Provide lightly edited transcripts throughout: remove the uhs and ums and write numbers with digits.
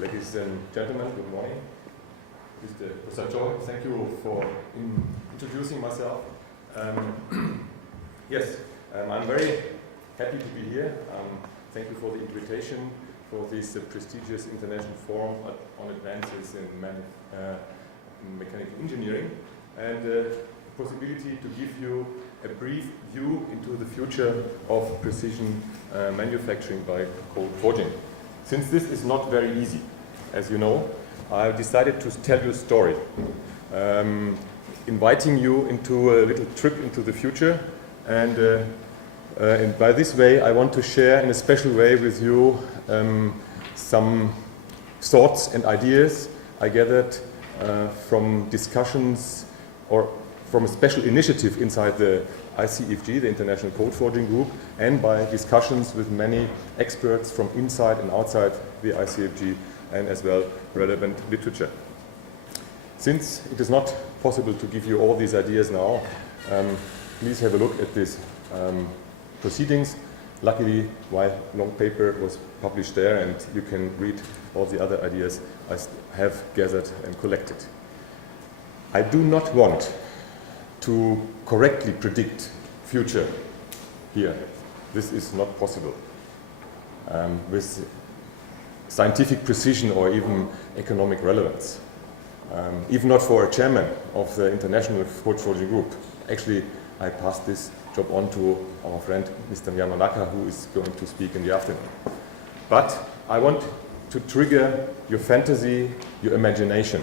Ladies and gentlemen, good morning. Mr. Professor, thank you for introducing myself. Yes, I'm very happy to be here. Thank you for the invitation for this prestigious international forum on advances in mechanical engineering, and the possibility to give you a brief view into the future of precision manufacturing by cold forging. Since this is not very easy, as you know, I decided to tell you a story, inviting you into a little trip into the future, and by this way I want to share in a special way with you some thoughts and ideas I gathered from discussions or from a special initiative inside the ICFG, the International Code Forging Group, and by discussions with many experts from inside and outside the ICFG, and as well relevant literature. Since it is not possible to give you all these ideas now, please have a look at these proceedings. Luckily, my long paper was published there, and you can read all the other ideas I have gathered and collected. I do not want to correctly predict future here. This is not possible with scientific precision or even economic relevance. Even not for a chairman of the International Code Forging Group. Actually, I passed this job on to our friend Mr. Yamanaka, who is going to speak in the afternoon. But I want to trigger your fantasy, your imagination,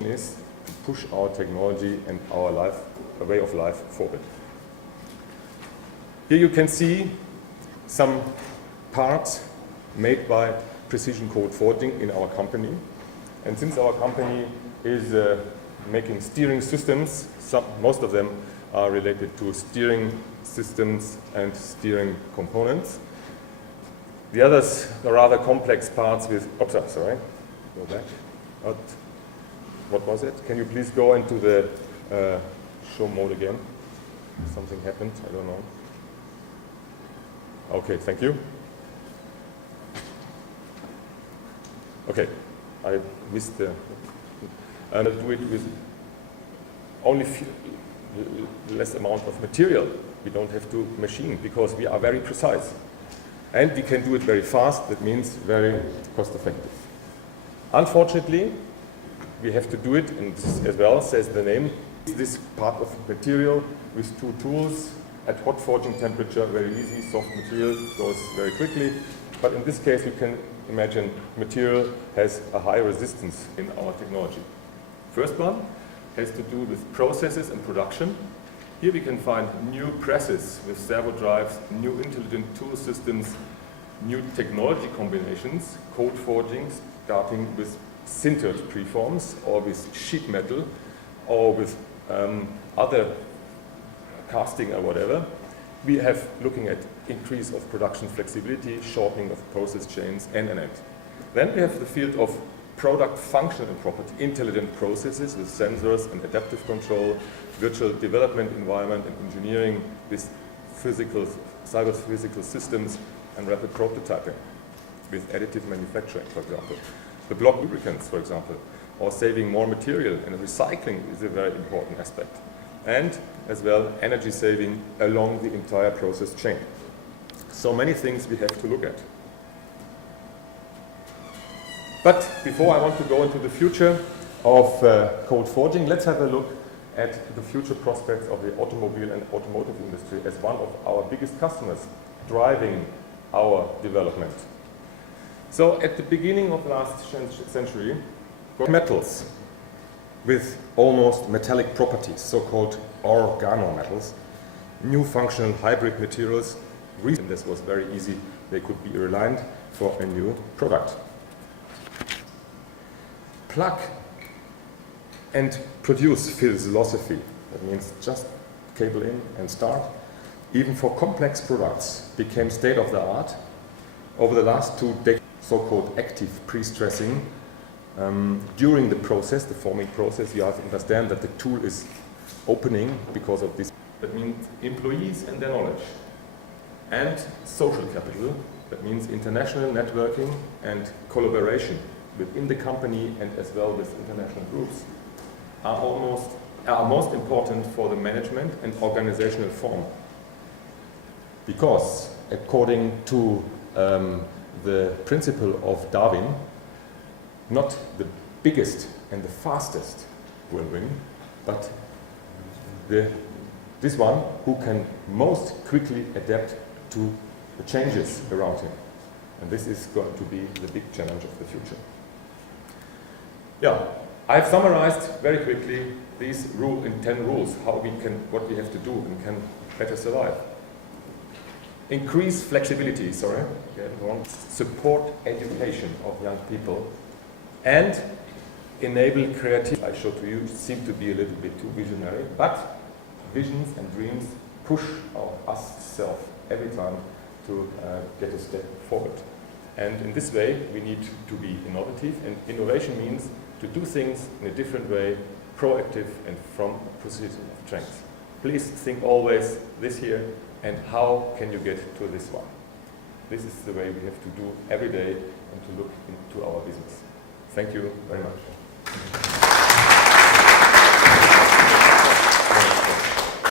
is to push our technology and our life, a way of life forward. Here you can see some parts made by precision code forging in our company. And since our company is making steering systems, most of them are related to steering systems and steering components. The others are rather complex parts with, oops, sorry, go back. What was it? Can you please go into the show mode again? Something happened, I don't know. Okay, thank you. Okay, I missed the, and do it with only less amount of material. We don't have to machine because we are very precise. And we can do it very fast, that means very cost effective. Unfortunately, we have to do it, and this as well says the name, this part of material with two tools at hot forging temperature, very easy, soft material goes very quickly. But in this case, you can imagine material has a high resistance in our technology. First one has to do with processes and production. Here we can find new presses with servo drives, new intelligent tool systems, new technology combinations, code forging, starting with sintered preforms or with sheet metal or with other casting or whatever. We have looking at increase of production flexibility, shortening of process chains, and. Then we have the field of product function and property, intelligent processes with sensors and adaptive control, virtual development environment and engineering with cyber-physical systems and rapid prototyping with additive manufacturing, for example. The block lubricants, for example, or saving more material, and recycling is a very important aspect. And as well, energy saving along the entire process chain. So many things we have to look at. But before I want to go into the future of code forging, let's have a look at the future prospects of the automobile and automotive industry as one of our biggest customers driving our development. So at the beginning of last century, metals with almost metallic properties, so-called organometals, new functional hybrid materials, and this was very easy, they could be reliant for a new product. Plug and produce philosophy, that means just cable in and start, even for complex products, became state of the art. Over the last 2 decades, so-called active pre-stressing, during the process, the forming process, you have to understand that the tool is opening because of this. That means employees and their knowledge. And social capital, that means international networking and collaboration within the company and as well with international groups are most important for the management and organizational form. Because according to the principle of Darwin, not the biggest and the fastest will win, but this one who can most quickly adapt to the changes around him. And this is going to be the big challenge of the future. Yeah, I've summarized very quickly these 10 rules, what we have to do and can better survive. Increase flexibility, support education of young people, and enable creativity. I showed to you, seem to be a little bit too visionary, but visions and dreams push us self every time to get a step forward. And in this way, we need to be innovative, and innovation means to do things in a different way, proactive and from a position of strength. Please think always this here, and how can you get to this one? This is the way we have to do every day and to look into our business. Thank you very much.